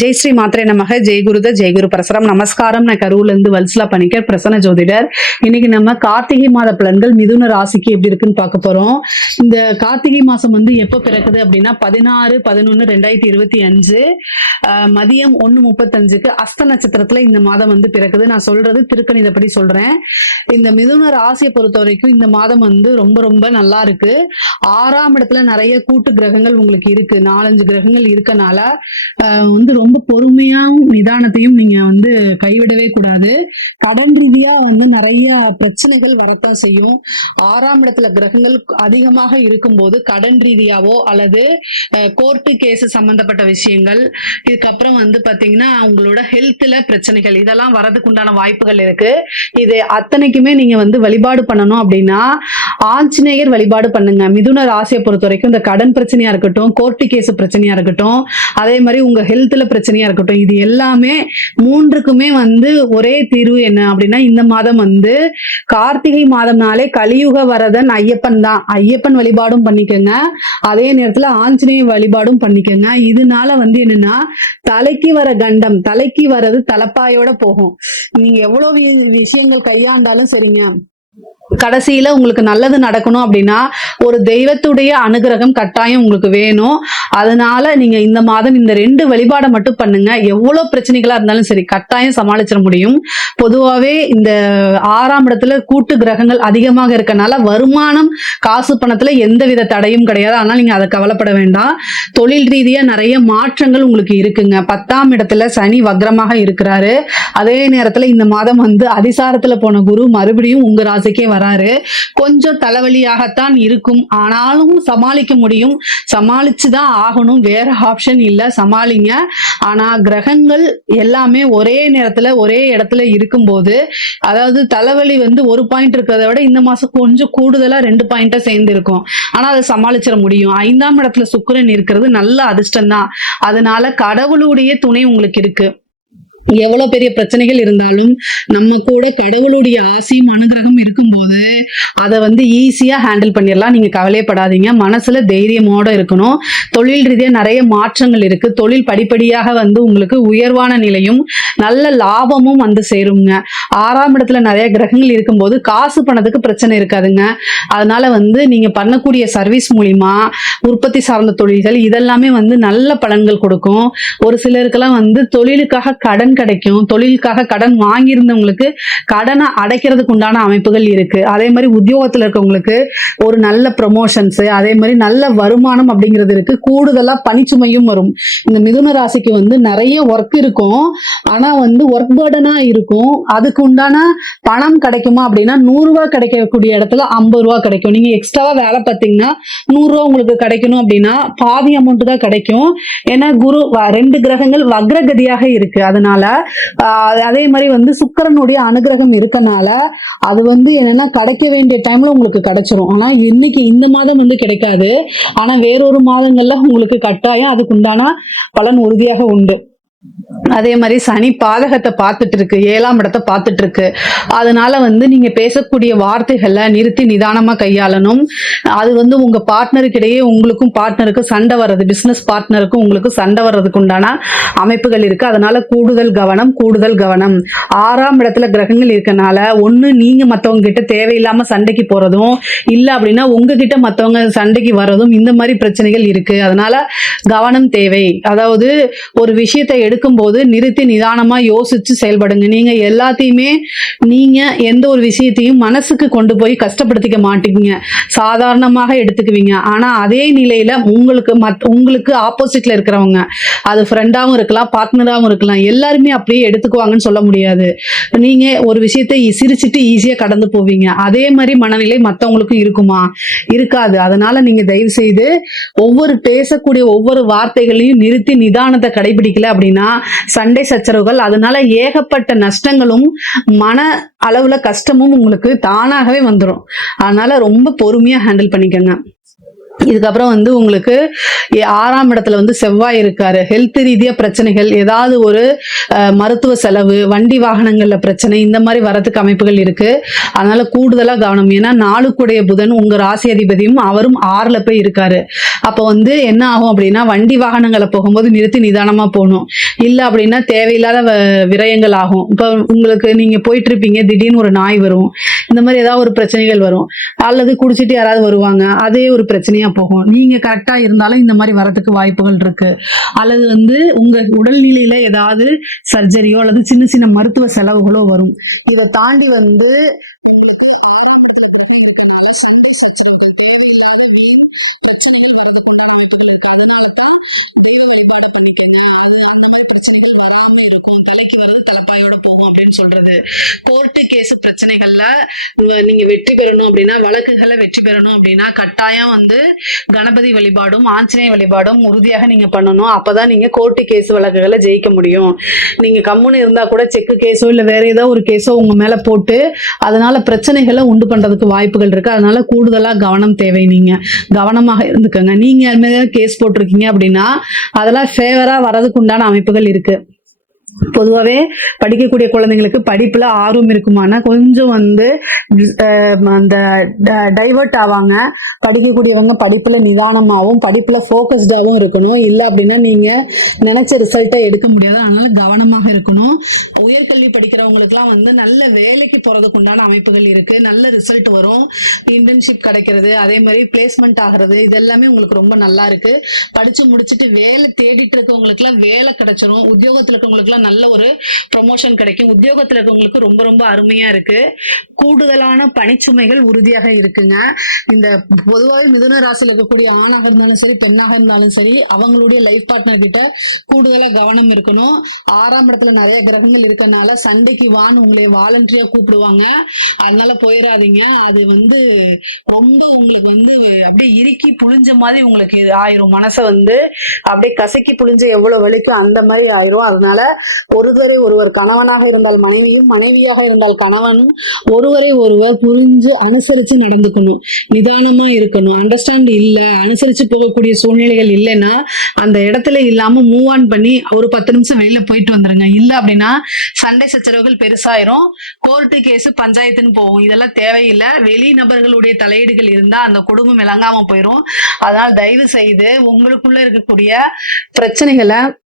ஜெய் ஸ்ரீ மாத்திரை நமக. ஜெய் குருத ஜெய் குரு பரசரம். நமஸ்காரம். நான் கரூர்ல இருந்து வல்சலா பணிக்கர் பிரசன்ன ஜோதிடர். இன்னைக்கு நம்ம கார்த்திகை மாத பலன்கள் மிதுன ராசிக்கு எப்படி இருக்குன்னு பார்க்க போறோம். இந்த கார்த்திகை மாசம் வந்து எப்போ பிறக்குது அப்படின்னா பதினாறு பதினொன்னு ரெண்டாயிரத்தி இருபத்தி அஞ்சு மதியம் ஒன்னு முப்பத்தஞ்சுக்கு அஸ்த நட்சத்திரத்துல இந்த மாதம் வந்து பிறக்குது. நான் சொல்றது திருக்கணிதப்படி சொல்றேன். இந்த மிதுன ராசியை பொறுத்த வரைக்கும் இந்த மாதம் வந்து ரொம்ப ரொம்ப நல்லா இருக்கு. ஆறாம் இடத்துல நிறைய கூட்டு கிரகங்கள் உங்களுக்கு இருக்கு. நாலஞ்சு கிரகங்கள் இருக்கனால ஆஹ் வந்து ரொம்ப பொறுமையாவும் நிதானத்தையும் நீங்க வந்து கைவிடவே கூடாது. கடன் ரீதியா வந்து நிறைய பிரச்சனைகள் வரத்தான் செய்யும். ஆறாம் இடத்துல கிரகங்கள் அதிகமாக இருக்கும்போது கடன் ரீதியாவோ அல்லது கோர்ட்டு கேஸ் சம்பந்தப்பட்ட விஷயங்கள் இதுக்கப்புறம் வந்து பாத்தீங்கன்னா உங்களோட ஹெல்த்ல பிரச்சனைகள் இதெல்லாம் வரதுக்கு உண்டான வாய்ப்புகள் இருக்கு. இது அத்தனைக்குமே நீங்க வந்து வழிபாடு பண்ணணும் அப்படின்னா ஆஞ்சநேயர் வழிபாடு பண்ணுங்க. மிதுன ராசியை பொறுத்த வரைக்கும் இந்த கடன் பிரச்சனையா இருக்கட்டும் கோர்ட்டு கேஸ் பிரச்சனையா இருக்கட்டும் அதே மாதிரி உங்க ஹெல்த்ல பிரச்சனையா இருக்கட்டும். இது எல்லாமே மூன்றுக்குமே வந்து ஒரே தீர்வு என்ன அப்படின்னா இந்த மாதம் வந்து கார்த்திகை மாதம்னாலே கலியுக வரதன் ஐயப்பன் தான். ஐயப்பன் வழிபாடும் பண்ணிக்கோங்க. அதே நேரத்துல ஆஞ்சநேய வழிபாடும் பண்ணிக்கோங்க. இதனால வந்து என்னன்னா தலைக்கு வர கண்டம் தலைக்கு வர்றது தலப்பாயோட போகும். நீங்க எவ்வளவு விஷயங்கள் கையாண்டாலும் சரிங்க. கடைசியில உங்களுக்கு நல்லது நடக்கணும் அப்படின்னா ஒரு தெய்வத்துடைய அனுகிரகம் கட்டாயம் உங்களுக்கு வேணும். அதனால நீங்க இந்த மாதம் இந்த ரெண்டு வழிபாடை மட்டும் பண்ணுங்க. எவ்வளவு பிரச்சனைகளா இருந்தாலும் சரி கட்டாயம் சமாளிச்சிட முடியும். பொதுவாகவே இந்த ஆறாம் இடத்துல கூட்டு கிரகங்கள் அதிகமாக இருக்கனால வருமானம் காசு பணத்துல எந்த வித தடையும் கிடையாது. ஆனால் நீங்க அதை கவலைப்பட வேண்டாம். தொழில் ரீதியா நிறைய மாற்றங்கள் உங்களுக்கு இருக்குங்க. பத்தாம் இடத்துல சனி வக்ரமாக இருக்கிறாரு. அதே நேரத்துல இந்த மாதம் வந்து அதிசாரத்துல போன குரு மறுபடியும் உங்க ராசிக்கே வராரு. கொஞ்சம் தலைவலியாகத்தான் இருக்கும். ஆனாலும் சமாளிக்க முடியும். சமாளிச்சு தான் ஆகணும். வேற ஆப்ஷன் இல்லை. சமாளிங்க. ஆனா கிரகங்கள் எல்லாமே ஒரே நேரத்துல ஒரே இடத்துல இருக்கும்போது அதாவது தலைவலி வந்து ஒரு பாயிண்ட் இருக்கிறத விட இந்த மாசம் கொஞ்சம் கூடுதலா ரெண்டு பாயிண்டா சேர்ந்து இருக்கும் ஆனா அதை சமாளிச்சிட முடியும். ஐந்தாம் இடத்துல சுக்கிரன் இருக்கிறது நல்ல அதிர்ஷ்டம் தான் அதனால கடவுளுடைய துணை உங்களுக்கு இருக்கு. எவ்வளவு பெரிய பிரச்சனைகள் இருந்தாலும் நம்ம கூட கடவுளுடைய ஆசையும் அனுகிரகம் இருக்கும்போது அதை வந்து ஈஸியா ஹேண்டில் பண்ணிடலாம். நீங்க கவலையப்படாதீங்க மனசுல தைரியமோட இருக்கணும். தொழில் ரீதியா நிறைய மாற்றங்கள் இருக்கு. தொழில் படிப்படியாக வந்து உங்களுக்கு உயர்வான நிலையும் நல்ல லாபமும் வந்து சேருங்க. ஆறாம் இடத்துல நிறைய கிரகங்கள் இருக்கும்போது காசு பணத்துக்கு பிரச்சனை இருக்காதுங்க. அதனால வந்து நீங்க பண்ணக்கூடிய சர்வீஸ் மூலியமா உற்பத்தி சார்ந்த தொழில்கள் இதெல்லாமே வந்து நல்ல பலன்கள் கொடுக்கும். ஒரு சிலருக்கெல்லாம் வந்து தொழிலுக்காக கடன் கிடைக்கும். தொழிலுக்காக கடன் வாங்கியிருந்தவங்களுக்கு கடனை அடைக்கிறதுக்கு உண்டான அமைப்புகள் இருக்கு. அதே மாதிரி உத்தியோகத்துல இருக்கவங்களுக்கு ஒரு நல்ல ப்ரொமோஷன்ஸ் அதே மாதிரி நல்ல வருமானம் அப்படிங்கிறது இருக்கு. கூடுதலா பணிச்சுமையும் வரும். இந்த மிதுன ராசிக்கு வந்து நிறைய ஒர்க் இருக்கும். ஆனா வந்து ஒர்க் பேர்டனா இருக்கும். அதுக்கு உண்டான பணம் கிடைக்குமா அப்படின்னா நூறு ரூபாய் கிடைக்கக்கூடிய இடத்துல ஐம்பது ரூபா கிடைக்கும். நீங்க எக்ஸ்ட்ராவா வேலை பார்த்தீங்கன்னா நூறு ரூபா உங்களுக்கு கிடைக்கணும் அப்படின்னா பாதி அமௌண்ட் தான் கிடைக்கும். ஏன்னா குரு ரெண்டு கிரகங்கள் வக்ரகதியாக இருக்கு. அதனால அதே மாதிரி வந்து சுக்கரனுடைய அனுகிரகம் இருக்கனால அது வந்து என்னன்னா கிடைக்க வேண்டிய டைம்ல உங்களுக்கு கிடைச்சிரும். ஆனா இன்னைக்கு இந்த மாதம் வந்து கிடைக்காது. ஆனா வேறொரு மாதங்கள்ல உங்களுக்கு கட்டாயம் அதுக்கு உண்டான பலன் உறுதியாக உண்டு. அதே மாதிரி சனி பாதகத்தை பார்த்துட்டு இருக்கு ஏழாம் இடத்தை பார்த்துட்டு இருக்கு அதனால வந்து நீங்க பேசக்கூடிய வார்த்தைகளை நிறுத்தி நிதானமா கையாளணும். அது வந்து உங்க பார்ட்னருக்கிடையே உங்களுக்கும் பார்ட்னருக்கும் சண்டை வர்றது பிசினஸ் பார்ட்னருக்கும் உங்களுக்கும் சண்டை வர்றதுக்கு உண்டான அமைப்புகள் இருக்கு. அதனால கூடுதல் கவனம் கூடுதல் கவனம். ஆறாம் இடத்துல கிரகங்கள் இருக்கனால ஒண்ணு நீங்க மத்தவங்க கிட்ட தேவையில்லாம சண்டைக்கு போறதும் இல்ல அப்படின்னா உங்ககிட்ட மத்தவங்க சண்டைக்கு வர்றதும் இந்த மாதிரி பிரச்சனைகள் இருக்கு. அதனால கவனம் தேவை. அதாவது ஒரு விஷயத்தை எடுக்கும் எடுக்கும்போது நிறுத்தி நிதானமா யோசிச்சு செயல்படுங்க. நீங்க எல்லாத்தையுமே நீங்க எந்த ஒரு விஷயத்தையும் மனசுக்கு கொண்டு போய் கஷ்டப்படுத்திக்க மாட்டீங்க. சாதாரணமாக எடுத்துக்குவீங்க. ஆனா அதே நிலையில உங்களுக்கு மத் உங்களுக்கு ஆப்போசிட்ல இருக்கிறவங்க அது ஃப்ரெண்டாகவும் இருக்கலாம் பார்ட்னராகவும் இருக்கலாம் எல்லாருமே அப்படியே எடுத்துக்குவாங்கன்னு சொல்ல முடியாது. நீங்க ஒரு விஷயத்தை சிரிச்சிட்டு ஈஸியா கடந்து போவீங்க. அதே மாதிரி மனநிலை மற்றவங்களுக்கும் இருக்குமா? இருக்காது. அதனால நீங்க தயவு செய்து ஒவ்வொரு பேசக்கூடிய ஒவ்வொரு வார்த்தைகளையும் நிறுத்தி நிதானத்தை கடைபிடிக்கல அப்படின்னா சண்டை சச்சரவுகள் அதனால ஏகப்பட்ட நஷ்டங்களும் மன அளவுல கஷ்டமும் உங்களுக்கு தானாகவே வந்துடும் அதனால ரொம்ப பொறுமையா ஹேண்டில் பண்ணிக்கங்க. இதுக்கப்புறம் வந்து உங்களுக்கு எ- ஆறாம் இடத்துல வந்து செவ்வாய் இருக்காரு. ஹெல்த் ரீதியா பிரச்சனைகள் ஏதாவது ஒரு மருத்துவ செலவு வண்டி வாகனங்கள்ல பிரச்சனை இந்த மாதிரி வரதுக்கு அமைப்புகள் இருக்கு. அதனால கூடுதலா கவனம். ஏன்னா நாளுக்குடைய புதன் உங்க ராசி அதிபதியும் அவரும் ஆறுல போய் இருக்காரு. அப்போ வந்து என்ன ஆகும் அப்படின்னா வண்டி வாகனங்களை போகும்போது நிறுத்தி நிதானமா போகணும். இல்ல அப்படின்னா தேவையில்லாத வ- விரயங்கள் ஆகும். இப்போ உங்களுக்கு நீங்க போயிட்டு இருப்பீங்க திடீர்னு ஒரு நாய் வரும். இந்த மாதிரி ஏதாவது ஒரு பிரச்சனைகள் வரும். அல்லது குடிச்சிட்டு யாராவது வருவாங்க அதே ஒரு பிரச்சனையா போகும். நீங்க கரெக்டா இருந்தாலும் இந்த மாதிரி வரத்துக்கு வாய்ப்புகள் இருக்கு. அல்லது வந்து உங்க உடல்நிலையில ஏதாவது சர்ஜரியோ அல்லது சின்ன சின்ன மருத்துவ செலவுகளோ வரும். இதை தாண்டி வந்து அப்படின்னு சொல்றது. கோர்ட்டு கேஸ் பிரச்சனைகள்ல நீங்க வெற்றி பெறணும் அப்படின்னா வழக்குகளை வெற்றி பெறணும் அப்படின்னா கட்டாயம் வந்து கணபதி வழிபாடும் ஆஞ்சநேய வழிபாடும் உறுதியாக நீங்க பண்ணணும். அப்பதான் நீங்க கோர்ட்டு கேஸ் வழக்குகளை ஜெயிக்க முடியும். நீங்க கம்முன்னு இருந்தா கூட செக்கு கேஸோ இல்ல வேற ஏதோ ஒரு கேஸோ உங்க மேல போட்டு அதனால பிரச்சனைகளை உண்டு பண்றதுக்கு வாய்ப்புகள் இருக்கு. அதனால கூடுதலா கவனம் தேவை நீங்க. கவனமாக இருந்துக்கோங்க. நீங்க கேஸ் போட்டிருக்கீங்க அப்படின்னா அதெல்லாம் ஃபேவரா வரதுக்கு உண்டான அமைப்புகள் இருக்கு. பொதுவாகவே படிக்கக்கூடிய குழந்தைங்களுக்கு படிப்புல ஆர்வம் இருக்குமானா கொஞ்சம் வந்து அந்த டைவர்ட் ஆவாங்க. படிக்கக்கூடியவங்க படிப்புல நிதானமாகவும் படிப்புல ஃபோக்கஸ்டாகவும் இருக்கணும். இல்லை அப்படின்னா நீங்க நினைச்ச ரிசல்ட்டை எடுக்க முடியாது. அதனால கவனமாக இருக்கணும். உயர்கல்வி படிக்கிறவங்களுக்குலாம் வந்து நல்ல வேலைக்கு போறதுக்கு உண்டான அமைப்புகள் இருக்கு. நல்ல ரிசல்ட் வரும். இன்டர்ன்ஷிப் கிடைக்கிறது அதே மாதிரி பிளேஸ்மெண்ட் ஆகிறது இது எல்லாமே உங்களுக்கு ரொம்ப நல்லா இருக்கு. படிச்சு முடிச்சுட்டு வேலை தேடிட்டு இருக்கவங்களுக்குலாம் வேலை கிடைச்சிரும். உத்தியோகத்துல இருக்கவங்களுக்குலாம் நல்ல ஒரு ப்ரொமோஷன் கிடைக்கும். உத்தியோகத்துல இருக்கவங்களுக்கு ரொம்ப ரொம்ப அருமையா இருக்கு. கூடுதலான பணிச்சுமைகள் உறுதியாக இருக்குங்க. இந்த பொதுவாக மிதுன ராசியில் இருக்கக்கூடிய ஆணாக இருந்தாலும் சரி பெண்ணாக இருந்தாலும் சரி அவங்களுடைய லைஃப் பார்ட்னர் கிட்ட கூடுதலா கவனம் இருக்கணும். ஆறாம் இடத்துல நிறைய கிரகங்கள் இருக்கனால சண்டைக்கு வான்னு உங்களை வாலண்டரியா கூப்பிடுவாங்க. அதனால போயிடாதீங்க அது வந்து ரொம்ப உங்களுக்கு வந்து அப்படியே இறுக்கி புழிஞ்ச மாதிரி உங்களுக்கு இது ஆயிரும். மனசை வந்து அப்படியே கசக்கி புழிஞ்ச எவ்வளவு வலிக்கு அந்த மாதிரி ஆயிரும். அதனால ஒருவரை ஒருவர் கணவனாக இருந்தால் மனைவியும் மனைவியாக இருந்தால் கணவனும் ஒருவரை ஒருவர் புரிஞ்சு அனுசரிச்சு நடந்துக்கணும் நிதானமா இருக்கணும். அண்டர்ஸ்டாண்ட் இல்ல அனுசரிச்சு போகக்கூடிய சூழ்நிலைகள் இல்லைன்னா அந்த இடத்துல இல்லாம மூவ் ஆன் பண்ணி ஒரு பத்து நிமிஷம் வெளியில போயிட்டு வந்துருங்க. இல்ல அப்படின்னா சண்டை சச்சரவுகள் பெருசாயிரும். கோர்ட்டு கேஸ் பஞ்சாயத்துன்னு போகும். இதெல்லாம் தேவையில்லை. வெளி நபர்களுடைய தலையீடுகள் இருந்தா அந்த குடும்பம் விளங்காம போயிரும். அதனால தயவு செய்து உங்களுக்குள்ள இருக்கக்கூடிய பிரச்சனைகளை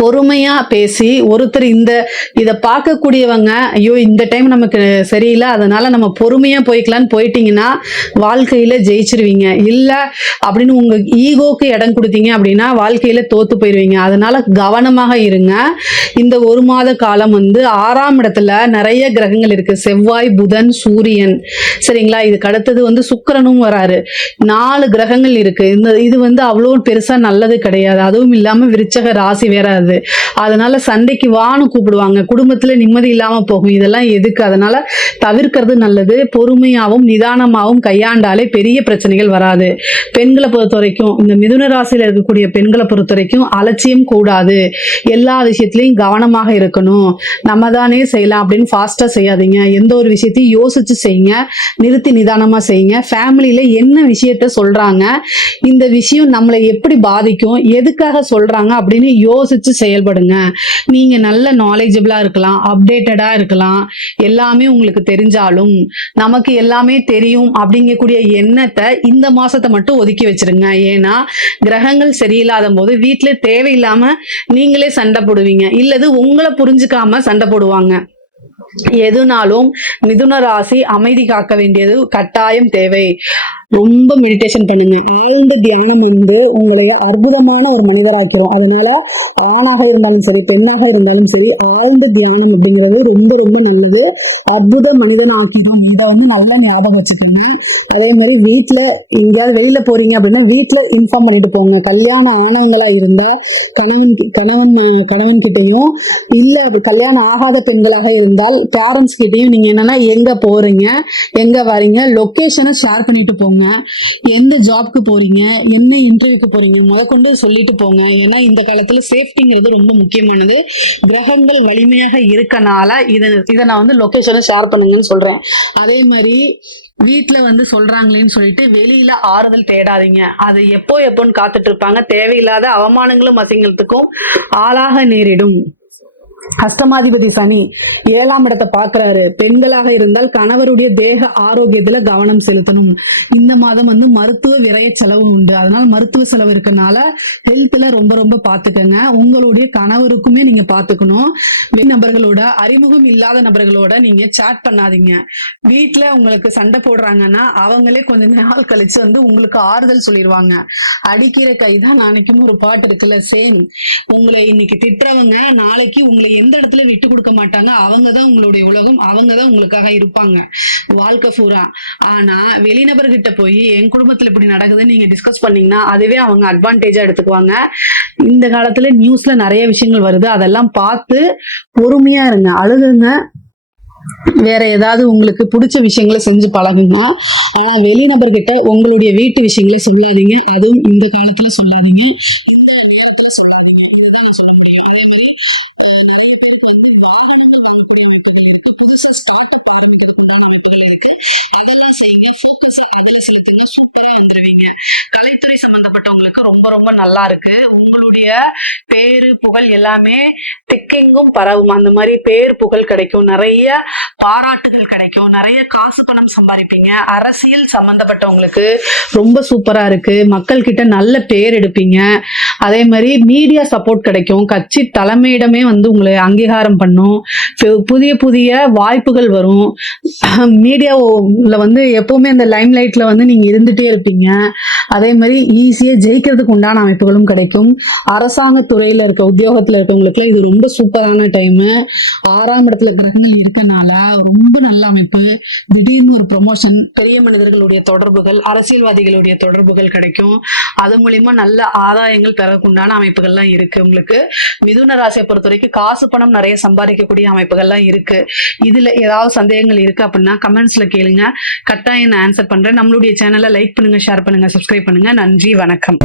பொறுமையா பேசி ஒருத்தர் இந்த இதை பார்க்கக்கூடியவங்க ஐயோ இந்த டைம் நமக்கு சரியில்லை அதனால நம்ம பொறுமையா போய்க்கலான்னு போயிட்டீங்கன்னா வாழ்க்கையில ஜெயிச்சிருவீங்க. இல்ல அப்படின்னு உங்க ஈகோக்கு இடம் கொடுத்தீங்க அப்படின்னா வாழ்க்கையில தோத்து போயிருவீங்க. அதனால கவனமாக இருங்க. இந்த ஒரு மாத காலம் வந்து ஆறாம் இடத்துல நிறைய கிரகங்கள் இருக்கு. செவ்வாய் புதன் சூரியன். சரிங்களா? இதுக்கு அடுத்தது வந்து சுக்கரனும் வராரு. நாலு கிரகங்கள் இருக்கு. இந்த இது வந்து அவ்வளோ பெருசா நல்லது கிடையாது. அதுவும் இல்லாம விருச்சக ராசி வேற அது அதனால சண்டைக்கு வான்னு கூப்பிடுவாங்க. குடும்பத்துல நிம்மதி இல்லாம போகும். இதெல்லாம் எதுக்கு? அதனால தவிர்க்கிறது நல்லது. பொறுமையாவும் நிதானமாவும் கையாண்டாலே பெரிய பிரச்சனைகள் வராது. பெண்களை பொறுத்த வரைக்கும் இந்த மிதுன ராசியில இருக்கக்கூடிய பெண்களை பொறுத்த வரைக்கும் அலட்சியம் கூடாது. எல்லா விஷயத்திலையும் கவனமாக இருக்கணும். நம்ம தானே செய்யலாம் அப்படின்னு ஃபாஸ்டா செய்யாதீங்க. எந்த ஒரு விஷயத்தையும் யோசிச்சு செய்யுங்க. நிறுத்தி நிதானமா செய்யுங்க. ஃபேமிலியில என்ன விஷயத்த சொல்றாங்க? இந்த விஷயம் நம்மளை எப்படி பாதிக்கும்? எதுக்காக சொல்றாங்க? அப்படின்னு யோசிச்சு செயல்படுங்க. நீங்க நல்ல நாலேஜபிளா இருக்கலாம் அப்டேட்டடா இருக்கலாம். எல்லாமே உங்களுக்கு தெரிஞ்சாலும் நமக்கு எல்லாமே தெரியும் அப்படிங்கக்கூடிய எண்ணத்தை இந்த மாசத்தை மட்டும் ஒதுக்கி வச்சிருங்க. ஏன்னா கிரகங்கள் சரியில்லாத போது வீட்டுல தேவையில்லாம நீங்களே சண்டை போடுவீங்க. இல்லது உங்களை புரிஞ்சுக்காம சண்டை போடுவாங்க. எதுனாலும் மிதுன ராசி அமைதி காக்க வேண்டியது கட்டாயம் தேவை. ரொம்ப மெடிடேஷன் பண்ணுங்க. ஆழ்ந்த தியானம் வந்து உங்களை அற்புதமான ஒரு மனிதராக்கிறோம் அதனால ஆணாக இருந்தாலும் சரி பெண்ணாக இருந்தாலும் சரி ஆழ்ந்த தியானம் அப்படிங்கிறது ரொம்ப ரொம்ப நல்லது. அற்புத மனிதனாக்கிறோம் இதை வந்து நல்லா ஞாபகம் வச்சுக்கோங்க. அதே மாதிரி வீட்டில் எங்கேயாவது வெளியில போறீங்க அப்படின்னா வீட்டில் இன்ஃபார்ம் பண்ணிட்டு போங்க. கல்யாணம் ஆனவங்களா இருந்தா கணவன் கணவன் கணவன் கிட்டையும் இல்ல அப்படி கல்யாணம் ஆகாத பெண்களாக இருந்தால் பேரண்ட்ஸ் கிட்டையும் நீங்க என்னன்னா எங்க போறீங்க எங்க வரீங்க லொக்கேஷனை ஷேர் பண்ணிட்டு போங்க. எந்த ஜாப்க்கு போறீங்க? என்ன இன்டர்வியூக்கு போறீங்க? முதற்கொண்டு சொல்லிட்டு போங்க. ஏன்னா இந்த காலத்துல சேஃப்டிங்கிறது ரொம்ப முக்கியமானது. கிரகங்கள் வலிமையாக இருக்கனால இதை இதை நான் வந்து லொகேஷனை ஷேர் பண்ணுங்கன்னு சொல்றேன். அதே மாதிரி வீட்ல வந்து சொல்றாங்களேன்னு சொல்லிட்டு வெளியில ஆறுதல் தேடாதீங்க. அது எப்போ எப்போன்னு காத்துட்டு இருப்பாங்க. தேவையில்லாத அவமானங்களும் அசிங்கத்துக்கும் ஆளாக நேரிடும். அஷ்டமாதிபதி சனி ஏழாம் இடத்தை பாக்குறாரு பெண்களாக இருந்தால் கணவருடைய தேக ஆரோக்கியத்துல கவனம் செலுத்தணும். இந்த மாதம் வந்து மருத்துவ விரைய செலவு உண்டு. அதனால மருத்துவ செலவு இருக்கனால ஹெல்த்ல ரொம்ப ரொம்ப பாத்துக்கங்க. உங்களுடைய கணவருக்குமே நீங்க பாத்துக்கணும். நபர்களோட அறிமுகம் இல்லாத நபர்களோட நீங்க சாட் பண்ணாதீங்க. வீட்டுல உங்களுக்கு சண்டை போடுறாங்கன்னா அவங்களே கொஞ்ச நாள் கழிச்சு வந்து உங்களுக்கு ஆறுதல் சொல்லிடுவாங்க அடிக்கிற கைதான் நாளைக்கும் ஒரு பாட்டு இருக்குல்ல சேம் உங்களை இன்னைக்கு திட்டுறவங்க நாளைக்கு உங்களை எந்த இடத்துல விட்டு கொடுக்க மாட்டாங்க? அவங்க தான் உங்களுடைய உலகம் அவங்க தான் உங்களுக்காக இருப்பாங்க. வாழ்க்கை பூரா. ஆனா வெளிநபர்கிட்ட போய் என் குடும்பத்துல இப்படி நடக்குதுன்னு நீங்க டிஸ்கஸ் பண்ணீங்கன்னா அதுவே அவங்க அட்வான்டேஜா எடுத்துக்குவாங்க. இந்த காலத்துல நியூஸ்ல நிறைய விஷயங்கள் வருது. அதெல்லாம் பார்த்து பொறுமையா இருங்க. அழுகுங்க வேற ஏதாவது உங்களுக்கு பிடிச்ச விஷயங்களை செஞ்சு பழகுங்க. ஆனா வெளிநபர்கிட்ட உங்களுடைய வீட்டு விஷயங்களை சொல்லாதீங்க. அதுவும் இந்த காலத்துல சொல்லாதீங்க அதெல்லாம் செய்யுங்க focus ஆ விடுதலை செலுத்துங்க சூப்பரா வந்துருவீங்க கலைத்துறை சம்பந்தப்பட்டவங்களுக்கு ரொம்ப நல்லா இருக்கு. உங்களுடைய பேரு புகழ் எல்லாமே திக்கெங்கும் பரவும். அந்த மாதிரி பேர் புகழ் கிடைக்கும். நிறைய பாராட்டுகள் கிடைக்கும். நிறைய காசு பணம் சம்பாதிப்பீங்க. அரசியல் சம்பந்தப்பட்டவங்களுக்கு ரொம்ப சூப்பரா இருக்கு. மக்கள் கிட்ட நல்ல பேர் எடுப்பீங்க. அதே மாதிரி மீடியா சப்போர்ட் கிடைக்கும். கட்சி தலைமையிடமே வந்து உங்களை அங்கீகாரம் பண்ணும். புதிய புதிய வாய்ப்புகள் வரும். மீடியாவில் வந்து எப்பவுமே அந்த லைம் லைட்ல வந்து நீங்க இருந்துட்டே இருப்பீங்க. அதே மாதிரி ஈஸியா ஜெயிக்கிறதுக்கு உண்டான அமைப்புகளும் கிடைக்கும். அரசாங்க துறையில இருக்க உத்தியோகத்துல இருக்கவங்களுக்குலாம் இது ரொம்ப சூப்பரான டைம் ஆறாம் இடத்துல கிரகங்கள் இருக்கனால ரொம்ப நல்ல அமைப்பு. திடீர்னு ஒரு ப்ரொமோஷன் பெரிய மனிதர்களுடைய தொடர்புகள் அரசியல்வாதிகளுடைய தொடர்புகள் கிடைக்கும். அது மூலியமா நல்ல ஆதாயங்கள் பெறக்குண்டான அமைப்புகள்லாம் இருக்கு உங்களுக்கு. மிதுன ராசியை பொறுத்த வரைக்கும் காசு பணம் நிறைய சம்பாதிக்கக்கூடிய அமைப்புகள்லாம் இருக்கு. இதுல ஏதாவது சந்தேகங்கள் இருக்கு அப்படின்னா கமெண்ட்ஸ்ல கேளுங்க. கட்டாயம் நான் ஆன்சர் பண்றேன். நம்மளுடைய சேனலை லைக் பண்ணுங்க ஷேர் பண்ணுங்க சப்ஸ்கிரைப் பண்ணுங்க. நன்றி வணக்கம்.